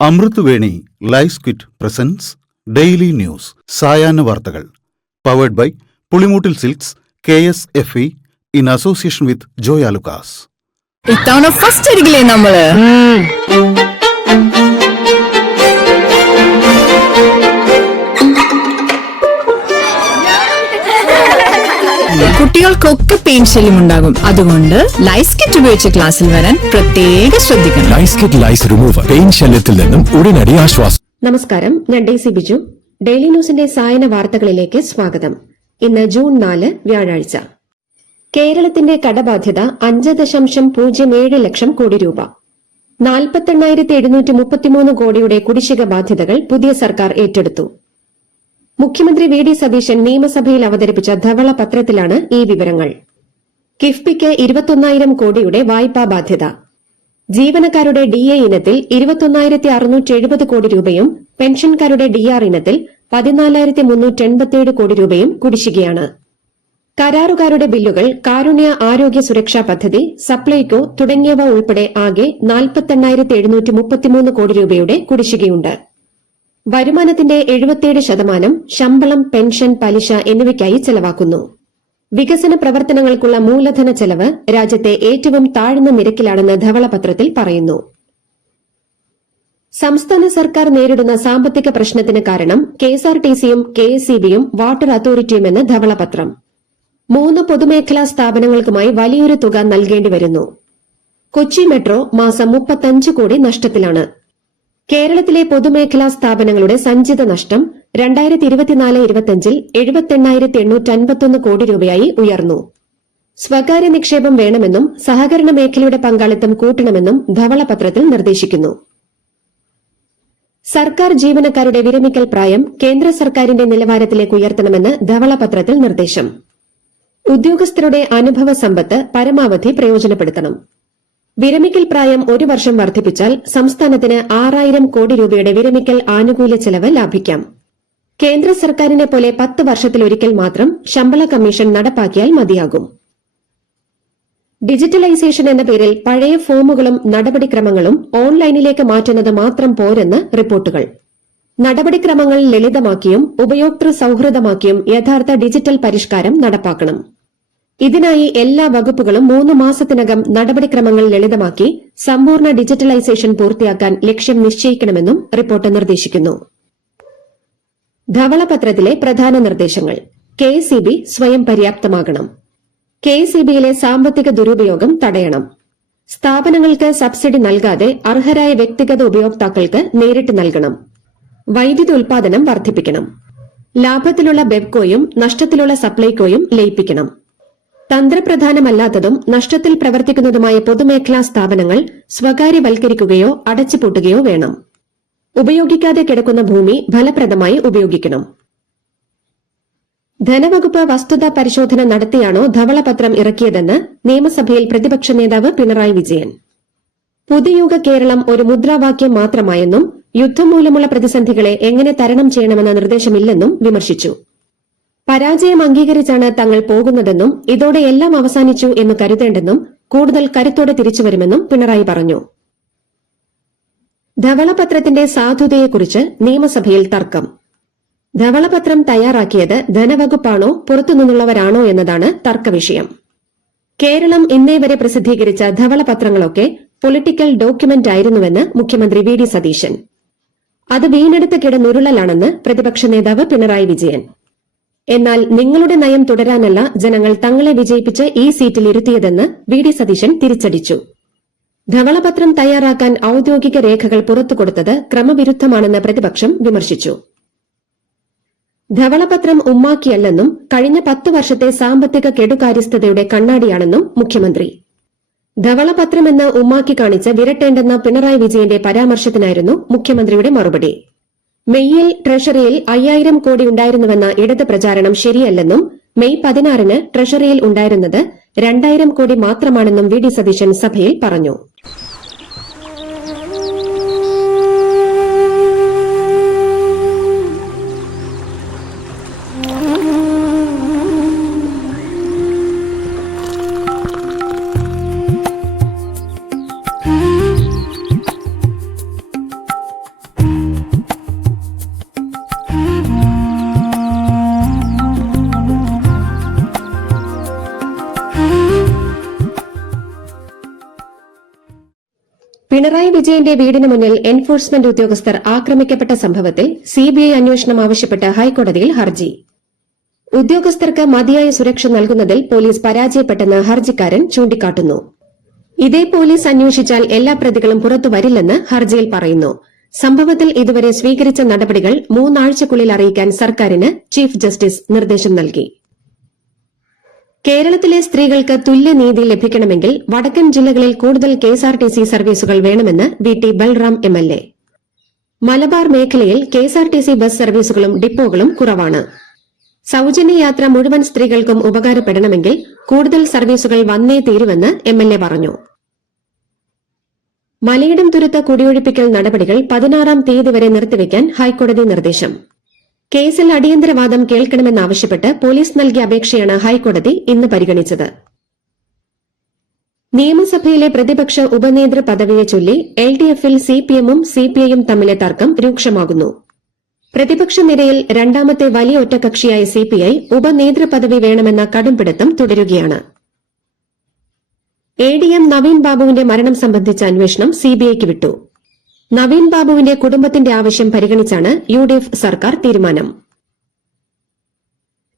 അമൃത് Veni life quit presents daily news സായാഹ്ന വാർത്തകൾ powered by Pulimoottil silks KSFE in association with Joy Alukkas. ഇത്തവണ first അടിക്കില്ലേ നമ്മള്? കുട്ടികൾക്കൊക്കെ പെയിൻ ശല്യം ഉണ്ടാകും. അതുകൊണ്ട് ലൈസ് കിറ്റ് ഉപയോഗിച്ച് ക്ലാസ്സിൽ വരാൻ പ്രത്യേകം ശ്രദ്ധിക്കണം. Lice kit lice remover pain ശല്യത്തിൽ നിന്നും ഉടനടി ആശ്വാസം. നമസ്കാരം, ഞാൻ ഡെയ്സി ബിജു. ഡെയിലി ന്യൂസിന്റെ സായന വാർത്തകളിലേക്ക് സ്വാഗതം. ഇന്ന് ജൂൺ 4 വ്യാഴാഴ്ച. കേരളത്തിന്റെ കടബാധ്യത 5.07 ലക്ഷം കോടി രൂപ. 48,733 കോടിയുടെ കുടിശ്ശിക ബാധ്യതകൾ പുതിയ സർക്കാർ ഏറ്റെടുത്തു. മുഖ്യമന്ത്രി വി ഡി സതീശൻ നിയമസഭയിൽ അവതരിപ്പിച്ച ധവള പത്രത്തിലാണ് ഈ വിവരങ്ങൾ. കിഫ്ബിക്ക് 21,000 കോടിയുടെ വായ്പാ ബാധ്യത. ജീവനക്കാരുടെ DA ഇനത്തിൽ 21,670 കോടി രൂപയും പെൻഷൻകാരുടെ DR ഇനത്തിൽ 14,387 കോടി രൂപയും കുടിശ്ശികയാണ്. കരാറുകാരുടെ ബില്ലുകൾ, കാരുണ്യ ആരോഗ്യ സുരക്ഷാ പദ്ധതി, സപ്ലൈകോ തുടങ്ങിയവ ഉൾപ്പെടെ ആകെ 48,733 കോടി രൂപയുടെ കുടിശ്ശികയുണ്ട്. വരുമാനത്തിന്റെ 77% ശമ്പളം, പെൻഷൻ, പലിശ എന്നിവയ്ക്കായി ചെലവാക്കുന്നു. വികസന പ്രവർത്തനങ്ങൾക്കുള്ള മൂലധന ചെലവ് രാജ്യത്തെ ഏറ്റവും താഴ്ന്ന നിരക്കിലാണെന്ന് ധവളപത്രത്തിൽ പറയുന്നു. സംസ്ഥാന സർക്കാർ നേരിടുന്ന സാമ്പത്തിക പ്രശ്നത്തിന് കാരണം KSRTCയും KSEBയും വാട്ടർ അതോറിറ്റിയുമെന്ന് ധവളപത്രം. 3 പൊതുമേഖലാ സ്ഥാപനങ്ങൾക്കുമായി വലിയൊരു തുക നൽകേണ്ടി വരുന്നു. കൊച്ചി മെട്രോ മാസം 35 കോടി നഷ്ടത്തിലാണ്. കേരളത്തിലെ പൊതുമേഖലാ സ്ഥാപനങ്ങളുടെ സഞ്ചിത നഷ്ടം 2024-25 78,851 കോടി രൂപയായി ഉയർന്നു. സ്വകാര്യ നിക്ഷേപം വേണമെന്നും സഹകരണ മേഖലയുടെ പങ്കാളിത്തം കൂട്ടണമെന്നും ധവളപത്രത്തിൽ നിർദ്ദേശിക്കുന്നു. സർക്കാർ ജീവനക്കാരുടെ വിരമിക്കൽ പ്രായം കേന്ദ്ര സർക്കാരിന്റെ നിലവാരത്തിലേക്ക് ഉയർത്തണമെന്ന് ധവളപത്രത്തിൽ നിർദ്ദേശം. ഉദ്യോഗസ്ഥരുടെ അനുഭവ സമ്പത്ത് പരമാവധി പ്രയോജനപ്പെടുത്തണം. വിരമിക്കൽ പ്രായം 1 വർഷം വർദ്ധിപ്പിച്ചാൽ സംസ്ഥാനത്തിന് 6,000 കോടി രൂപയുടെ വിരമിക്കൽ ആനുകൂല്യ ചെലവ് ലാഭിക്കാം. കേന്ദ്ര സർക്കാരിനെ പോലെ 10 വർഷത്തിലൊരിക്കൽ മാത്രം ശമ്പള കമ്മീഷൻ നടപ്പാക്കിയാൽ മതിയാകും. ഡിജിറ്റലൈസേഷൻ എന്ന പേരിൽ പഴയ ഫോമുകളും നടപടിക്രമങ്ങളും ഓൺലൈനിലേക്ക് മാറ്റുന്നത് മാത്രം പോരെന്ന് റിപ്പോർട്ടുകൾ. നടപടിക്രമങ്ങൾ ലളിതമാക്കിയും ഉപയോക്തൃ സൌഹൃദമാക്കിയും യഥാർത്ഥ ഡിജിറ്റൽ പരിഷ്കാരം നടപ്പാക്കണം. ഇതിനായി എല്ലാ വകുപ്പുകളും 3 മാസത്തിനകം നടപടിക്രമങ്ങൾ ലളിതമാക്കി സമ്പൂർണ്ണ ഡിജിറ്റലൈസേഷൻ പൂർത്തിയാക്കാൻ ലക്ഷ്യം നിശ്ചയിക്കണമെന്നും റിപ്പോർട്ട് നിർദ്ദേശിക്കുന്നു. ധവളപത്രത്തിലെ പ്രധാന നിർദ്ദേശങ്ങൾ: KSEB സ്വയം പര്യാപ്തമാകണം. KSEBയിലെ സാമ്പത്തിക ദുരുപയോഗം തടയണം. സ്ഥാപനങ്ങൾക്ക് സബ്സിഡി നൽകാതെ അർഹരായ വ്യക്തിഗത ഉപയോക്താക്കൾക്ക് നേരിട്ട് നൽകണം. വൈദ്യുതി ഉൽപാദനം വർദ്ധിപ്പിക്കണം. ലാഭത്തിലുള്ള ബെവ്കോയും നഷ്ടത്തിലുള്ള സപ്ലൈകോയും ലയിപ്പിക്കണം. തന്ത്രപ്രധാനമല്ലാത്തതും നഷ്ടത്തിൽ പ്രവർത്തിക്കുന്നതുമായ പൊതുമേഖലാ സ്ഥാപനങ്ങൾ സ്വകാര്യവൽക്കരിക്കുകയോ അടച്ചുപൂട്ടുകയോ വേണം. ഉപയോഗിക്കാതെ കിടക്കുന്ന ഭൂമി ഫലപ്രദമായി ഉപയോഗിക്കണം. ധനവകുപ്പ് വസ്തുതാ പരിശോധന നടത്തിയാണോ ധവളപത്രം ഇറക്കിയതെന്ന് നിയമസഭയിൽ പ്രതിപക്ഷ നേതാവ് പിണറായി വിജയൻ. പുതുയുഗ കേരളം ഒരു മുദ്രാവാക്യം മാത്രമായെന്നും യുദ്ധം മൂലമുള്ള പ്രതിസന്ധികളെ എങ്ങനെ തരണം ചെയ്യണമെന്ന നിർദ്ദേശമില്ലെന്നും വിമർശിച്ചു. പരാജയം അംഗീകരിച്ചാണ് തങ്ങൾ പോകുന്നതെന്നും ഇതോടെ എല്ലാം അവസാനിച്ചു എന്ന് കരുതേണ്ടെന്നും കൂടുതൽ കരുത്തോടെ തിരിച്ചുവരുമെന്നും പിണറായി പറഞ്ഞു. ധവളപത്രത്തിന്റെ സാധുതയെക്കുറിച്ച് നിയമസഭയിൽ തർക്കം. ധവളപത്രം തയ്യാറാക്കിയത് ധനവകുപ്പാണോ പുറത്തുനിന്നുള്ളവരാണോ എന്നതാണ് തർക്കവിഷയം. കേരളം ഇന്നേവരെ പ്രസിദ്ധീകരിച്ച ധവളപത്രങ്ങളൊക്കെ പൊളിറ്റിക്കൽ ഡോക്യുമെന്റ് ആയിരുന്നുവെന്ന് മുഖ്യമന്ത്രി വി ഡി സതീശൻ. അത് വീണെടുത്ത് കിടന്നുരുളലാണെന്ന് പ്രതിപക്ഷ നേതാവ് പിണറായി വിജയൻ. എന്നാൽ നിങ്ങളുടെ നയം തുടരാനല്ല ജനങ്ങൾ തങ്ങളെ വിജയിപ്പിച്ച് ഈ സീറ്റിൽ ഇരുത്തിയതെന്ന് വി ഡി സതീശൻ തിരിച്ചടിച്ചു. ധവളപത്രം തയ്യാറാക്കാൻ ഔദ്യോഗിക രേഖകൾ പുറത്തുകൊടുത്തത് ക്രമവിരുദ്ധമാണെന്ന് പ്രതിപക്ഷം വിമർശിച്ചു. ധവളപത്രം ഉമ്മാക്കിയല്ലെന്നും കഴിഞ്ഞ 10 വർഷത്തെ സാമ്പത്തിക കെടുകാര്യസ്ഥതയുടെ കണ്ണാടിയാണെന്നും മുഖ്യമന്ത്രി. ധവളപത്രമെന്ന് ഉമ്മാക്കി കാണിച്ച് വിരട്ടേണ്ടെന്ന പിണറായി വിജയന്റെ പരാമർശത്തിനായിരുന്നു മുഖ്യമന്ത്രിയുടെ മറുപടി. മെയ്യിൽ ട്രഷറിയിൽ 5,000 കോടി ഉണ്ടായിരുന്നുവെന്ന ഇടത് പ്രചാരണം ശരിയല്ലെന്നും മെയ് 16-ന് ട്രഷറിയിൽ ഉണ്ടായിരുന്നത് 2,000 കോടി മാത്രമാണെന്നും വി ഡി സതീശൻ സഭയിൽ പറഞ്ഞു. പിണറായി വിജയന്റെ വീടിന് മുന്നിൽ എൻഫോഴ്സ്മെന്റ് ഉദ്യോഗസ്ഥർ ആക്രമിക്കപ്പെട്ട സംഭവത്തിൽ സിബിഐ അന്വേഷണം ആവശ്യപ്പെട്ട് ഹൈക്കോടതിയിൽ ഹർജി. ഉദ്യോഗസ്ഥർക്ക് മതിയായ സുരക്ഷ നൽകുന്നതിൽ പോലീസ് പരാജയപ്പെട്ടെന്ന് ഹർജിക്കാരൻ ചൂണ്ടിക്കാട്ടുന്നു. ഇതേ പോലീസ് അന്വേഷിച്ചാൽ എല്ലാ പ്രതികളും പുറത്തുവരില്ലെന്ന് ഹർജിയിൽ പറയുന്നു. സംഭവത്തിൽ ഇതുവരെ സ്വീകരിച്ച നടപടികൾ 3 ആഴ്ചക്കുള്ളിൽ അറിയിക്കാൻ സർക്കാരിന് ചീഫ് ജസ്റ്റിസ് നിർദ്ദേശം നൽകി. കേരളത്തിലെ സ്ത്രീകൾക്ക് തുല്യനീതി ലഭിക്കണമെങ്കിൽ വടക്കൻ ജില്ലകളിൽ കൂടുതൽ കെഎസ്ആർടിസി സർവീസുകൾ വേണമെന്ന് വി.ടി. ബൽറാം എംഎൽഎ. മലബാർ മേഖലയിൽ കെഎസ്ആർടിസി ബസ് സർവീസുകളും ഡിപ്പോകളും കുറവാണ്. സൌജന്യ യാത്ര മുഴുവൻ സ്ത്രീകൾക്കും ഉപകാരപ്പെടണമെങ്കിൽ കൂടുതൽ സർവീസുകൾ വന്നേ തീരുവെന്ന് എംഎൽഎ പറഞ്ഞു. മലയിടം തുരുത്ത് കുടിയൊഴിപ്പിക്കൽ നടപടികൾ 16-ാം തീയതി വരെ നിർത്തിവെക്കാൻ ഹൈക്കോടതി നിർദ്ദേശം. കേസിൽ അടിയന്തരവാദം കേൾക്കണമെന്നാവശ്യപ്പെട്ട് പോലീസ് നൽകിയ അപേക്ഷയാണ് ഹൈക്കോടതി ഇന്ന് പരിഗണിച്ചത്. നിയമസഭയിലെ പ്രതിപക്ഷ ഉപനേതൃ പദവിയെ ചൊല്ലി എൽഡിഎഫിൽ സിപിഎമ്മും സിപിഐയും തമ്മിലെ തർക്കം രൂക്ഷമാകുന്നു. പ്രതിപക്ഷ നിരയിൽ രണ്ടാമത്തെ വലിയ ഒറ്റകക്ഷിയായ സിപിഐ ഉപനേതൃപദവി വേണമെന്ന കടുംപിടുത്തം തുടരുകയാണ്. എഡിഎം നവീൻ ബാബുവിന്റെ മരണം സംബന്ധിച്ച അന്വേഷണം സിബിഐക്ക് വിട്ടു. നവീൻ ബാബുവിന്റെ കുടുംബത്തിന്റെ ആവശ്യം പരിഗണിച്ചാണ് യുഡിഎഫ് സർക്കാർ തീരുമാനം.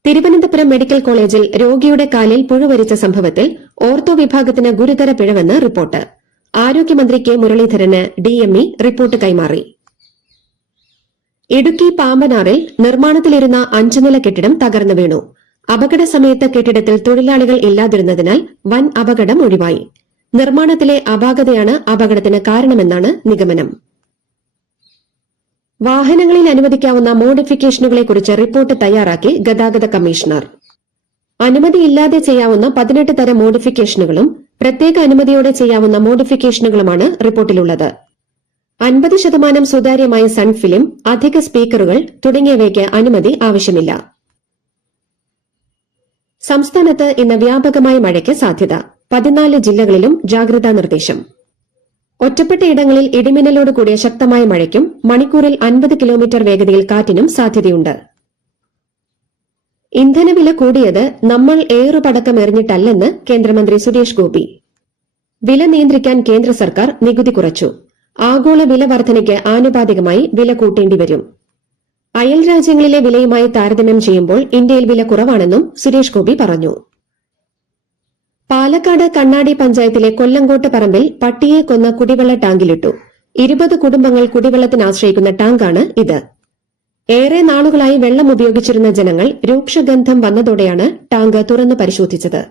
തിരുവനന്തപുരം മെഡിക്കൽ കോളേജിൽ രോഗിയുടെ കാലിൽ പുഴുവരിച്ച സംഭവത്തിൽ ഓർത്തോ വിഭാഗത്തിന് ഗുരുതര പിഴവെന്ന് റിപ്പോർട്ട്. ആരോഗ്യമന്ത്രി കെ മുരളീധരന് ഡിഎംഇ റിപ്പോർട്ട് കൈമാറി. ഇടുക്കി പാമ്പനാറിൽ നിർമ്മാണത്തിലിരുന്ന 5-നില കെട്ടിടം തകർന്നു വീണു. അപകട സമയത്ത് കെട്ടിടത്തിൽ തൊഴിലാളികൾ ഇല്ലാതിരുന്നതിനാൽ വൻ അപകടം ഒഴിവായി. നിർമ്മാണത്തിലെ അപാകതയാണ് അപകടത്തിന് കാരണമെന്നാണ് നിഗമനം. വാഹനങ്ങളിൽ അനുവദിക്കാവുന്ന മോഡിഫിക്കേഷനുകളെക്കുറിച്ച് റിപ്പോർട്ട് തയ്യാറാക്കി ഗതാഗത കമ്മീഷണർ. അനുമതിയില്ലാതെ ചെയ്യാവുന്ന 18 തരം മോഡിഫിക്കേഷനുകളും പ്രത്യേക അനുമതിയോടെ ചെയ്യാവുന്ന മോഡിഫിക്കേഷനുകളുമാണ് റിപ്പോർട്ടിലുള്ളത്. 50% സുതാര്യമായ സൺഫിലിം, അധിക സ്പീക്കറുകൾ തുടങ്ങിയവയ്ക്ക് അനുമതി ആവശ്യമില്ല. സംസ്ഥാനത്ത് ഇന്ന് വ്യാപകമായ മഴയ്ക്ക് സാധ്യത. 14 ജില്ലകളിലും ജാഗ്രതാ നിർദ്ദേശം. ഒറ്റപ്പെട്ട ഇടങ്ങളിൽ ഇടിമിന്നലോട് കൂടിയ ശക്തമായ മഴയ്ക്കും മണിക്കൂറിൽ 50 കിലോമീറ്റർ വേഗതയിൽ കാറ്റിനും സാധ്യതയുണ്ട്. ഇന്ധനവില കൂടിയത് നമ്മൾ ഏറുപടക്കം എറിഞ്ഞിട്ടല്ലെന്ന് കേന്ദ്രമന്ത്രി സുരേഷ് ഗോപി. വില നിയന്ത്രിക്കാൻ കേന്ദ്ര സർക്കാർ നികുതി കുറച്ചു. ആഗോള വില വർധനയ്ക്ക് ആനുപാതികമായി വില കൂട്ടേണ്ടിവരും. അയൽ രാജ്യങ്ങളിലെ വിലയുമായി താരതമ്യം ചെയ്യുമ്പോൾ ഇന്ത്യയിൽ വില കുറവാണെന്നും സുരേഷ് ഗോപി പറഞ്ഞു. പാലക്കാട് കണ്ണാടി പഞ്ചായത്തിലെ കൊല്ലങ്കോട്ട് പറമ്പിൽ പട്ടിയെ കൊന്ന കുടിവെള്ള ടാങ്കിലിട്ടു. 20 കുടുംബങ്ങൾ കുടിവെള്ളത്തിന് ആശ്രയിക്കുന്ന ടാങ്കാണ് ഇത്. ഏറെ നാളുകളായി വെള്ളം ഉപയോഗിച്ചിരുന്ന ജനങ്ങൾ രൂക്ഷഗന്ധം വന്നതോടെയാണ് ടാങ്ക് തുറന്നു പരിശോധിച്ചത്.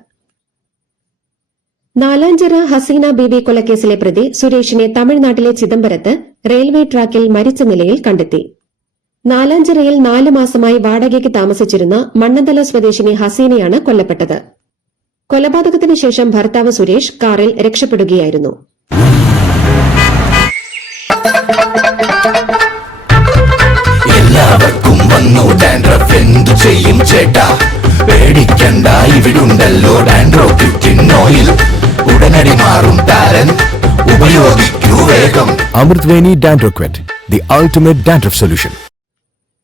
നാലാഞ്ചിറ ഹസീന ബീവി കൊലക്കേസിലെ പ്രതി സുരേഷിനെ തമിഴ്നാട്ടിലെ ചിദംബരത്ത് റെയിൽവേ ട്രാക്കിൽ മരിച്ച നിലയിൽ കണ്ടെത്തി. നാലാഞ്ചിറയിൽ 4 മാസമായി വാടകയ്ക്ക് താമസിച്ചിരുന്ന മണ്ണന്തല സ്വദേശിനി ഹസീനയാണ് കൊല്ലപ്പെട്ടത്. കൊലപാതകത്തിന് ശേഷം ഭർത്താവ് സുരേഷ് കാറിൽ രക്ഷപ്പെടുകയായിരുന്നു. എല്ലാവർക്കും വന്നു ഡാൻഡ്രഫ്, എന്തു ചെയ്യും ചേട്ടാ? പേടിക്കണ്ട, ഇവിടുണ്ടല്ലോ ഡാൻഡ്രോക്കിൻ ഓയിൽ. ഉടനടി മാറും താരൻ, ഉപയോഗിക്കൂ വേഗം. Amrutveni Dandroquit, the ultimate dandruff solution.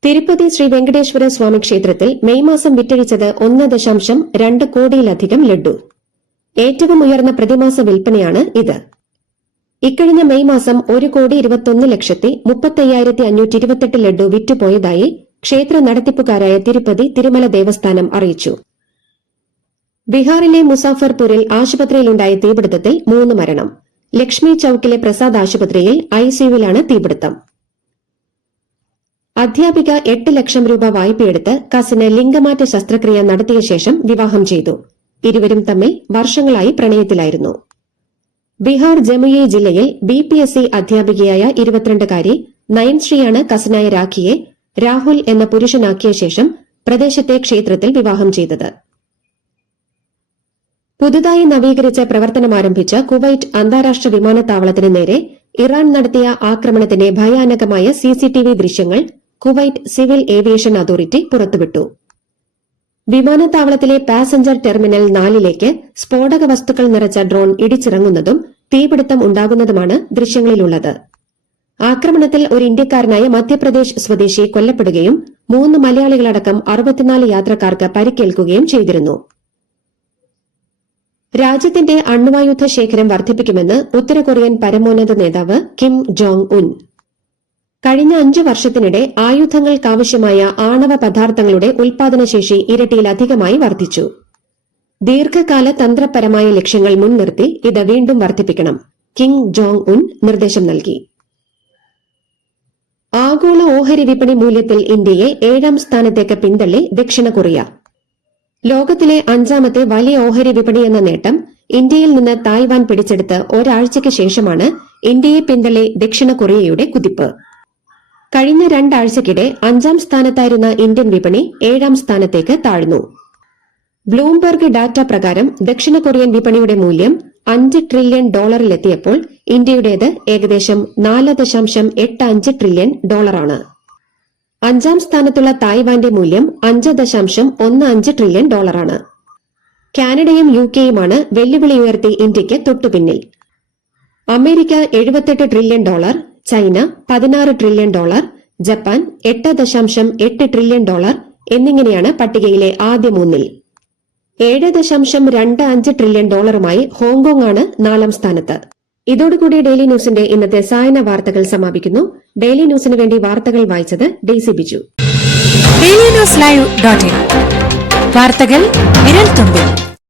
Tirupati Shri Venkateswara Swami ക്ഷേത്രത്തിൽ മെയ് മാസം വിറ്റഴിച്ചത് 1.2 കോടിയിലധികം ലഡ്ഡു. ഏറ്റവും ഉയർന്ന പ്രതിമാസ വിൽപ്പനയാണ് ഇത്. ഇക്കഴിഞ്ഞ മെയ് മാസം 1,21,35,528 ലഡ്ഡു വിറ്റുപോയതായി ക്ഷേത്ര നടത്തിപ്പുകാരായ തിരുപ്പതി തിരുമല ദേവസ്ഥാനം അറിയിച്ചു. ബീഹാറിലെ മുസാഫർപൂരിൽ ആശുപത്രിയിലുണ്ടായ തീപിടുത്തത്തിൽ 3 മരണം. ലക്ഷ്മി ചൌക്കിലെ പ്രസാദ് ആശുപത്രിയിൽ ഐസിയുവിലാണ് തീപിടുത്തം. അധ്യാപിക 8 ലക്ഷം രൂപ വായ്പയെടുത്ത് കസിന് ലിംഗമാറ്റ ശസ്ത്രക്രിയ നടത്തിയ ശേഷം വിവാഹം ചെയ്തു. ഇരുവരും തമ്മിൽ വർഷങ്ങളായി പ്രണയത്തിലായിരുന്നു. ബീഹാർ ജമുയി ജില്ലയിൽ ബിപിഎസ്സി അധ്യാപികയായ 22-കാരി നയൻശ്രീയാണ് കസിനായ രാഖിയെ രാഹുൽ എന്ന പുരുഷനാക്കിയ ശേഷം പ്രദേശത്തെ ക്ഷേത്രത്തിൽ വിവാഹം ചെയ്തത്. പുതുതായി നവീകരിച്ച് പ്രവർത്തനമാരംഭിച്ച കുവൈറ്റ് അന്താരാഷ്ട്ര വിമാനത്താവളത്തിന് നേരെ ഇറാൻ നടത്തിയ ആക്രമണത്തിന്റെ ഭയാനകമായ സിസിടിവി ദൃശ്യങ്ങൾ കുവൈറ്റ് സിവിൽ ഏവിയേഷൻ അതോറിറ്റി പുറത്തുവിട്ടു. വിമാനത്താവളത്തിലെ പാസഞ്ചർ ടെർമിനൽ 4ലേക്ക് സ്ഫോടക വസ്തുക്കൾ നിറച്ച ഡ്രോൺ ഇടിച്ചിറങ്ങുന്നതും തീപിടുത്തം ഉണ്ടാകുന്നതുമാണ് ദൃശ്യങ്ങളിലുള്ളത്. ആക്രമണത്തിൽ ഒരു ഇന്ത്യക്കാരനായ മധ്യപ്രദേശ് സ്വദേശി കൊല്ലപ്പെടുകയും 3 മലയാളികളടക്കം 64 യാത്രക്കാർക്ക് പരിക്കേൽക്കുകയും ചെയ്തിരുന്നു. രാജ്യത്തിന്റെ അണ്വായുധ ശേഖരം വർദ്ധിപ്പിക്കുമെന്ന് ഉത്തര കൊറിയൻ പരമോന്നത നേതാവ് കിം ജോങ് ഉൻ. കഴിഞ്ഞ 5 വർഷത്തിനിടെ ആയുധങ്ങൾക്കാവശ്യമായ ആണവ പദാർത്ഥങ്ങളുടെ ഉൽപാദനശേഷി ഇരട്ടിയിലധികമായി വർദ്ധിച്ചു. ദീർഘകാല തന്ത്രപരമായ ലക്ഷ്യങ്ങൾ മുൻനിർത്തി ഇത് വീണ്ടും വർദ്ധിപ്പിക്കണം, കിം ജോങ് ഉൻ നിർദ്ദേശം നൽകി. ആഗോള ഓഹരി വിപണി മൂല്യത്തിൽ ഇന്ത്യയെ 7ാം സ്ഥാനത്തേക്ക് പിന്തള്ളി ദക്ഷിണ കൊറിയ. ലോകത്തിലെ 5ാമത്തെ വലിയ ഓഹരി വിപണിയെന്ന നേട്ടം ഇന്ത്യയിൽ നിന്ന് തായ്വാൻ പിടിച്ചെടുത്ത് ഒരാഴ്ചയ്ക്ക് ശേഷമാണ് ഇന്ത്യയെ പിന്തള്ളി ദക്ഷിണ കൊറിയയുടെ കുതിപ്പ്. കഴിഞ്ഞ 2 ആഴ്ചയ്ക്കിടെ 5ാം സ്ഥാനത്തായിരുന്ന ഇന്ത്യൻ വിപണി 7ാം സ്ഥാനത്തേക്ക് താഴ്ന്നു. ബ്ലൂംബെർഗ് ഡാറ്റ പ്രകാരം ദക്ഷിണ കൊറിയൻ വിപണിയുടെ മൂല്യം $5 ട്രില്യൺ എത്തിയപ്പോൾ ഇന്ത്യയുടേത് ഏകദേശം $4.85 ട്രില്യൺ. 5ാം സ്ഥാനത്തുള്ള തായ്വാന്റെ മൂല്യം $5.15 ട്രില്യൺ. കാനഡയും യുകെയുമാണ് വെല്ലുവിളി ഉയർത്തി ഇന്ത്യയ്ക്ക് തൊട്ടുപിന്നിൽ. America $78 trillion, China $16 trillion, Japan $8.8 trillion എന്നിങ്ങനെയാണ് പട്ടികയിലെ ആദ്യ 3-ൽ. $7.25 ട്രില്യൺ ഹോങ്കോങ് ആണ് 4ാം സ്ഥാനത്ത്. ഇതോടുകൂടി ഡെയിലി ന്യൂസിന്റെ ഇന്നത്തെ സായന വാർത്തകൾ സമാപിക്കുന്നു. ഡെയിലി ന്യൂസിന് വേണ്ടി വാർത്തകൾ വായിച്ചത് ഡെയ്സി ബിജു. ഡെയിലി ന്യൂസ് ലൈവ്.in വാർത്തകൾ വിരൽ തുമ്പിൽ.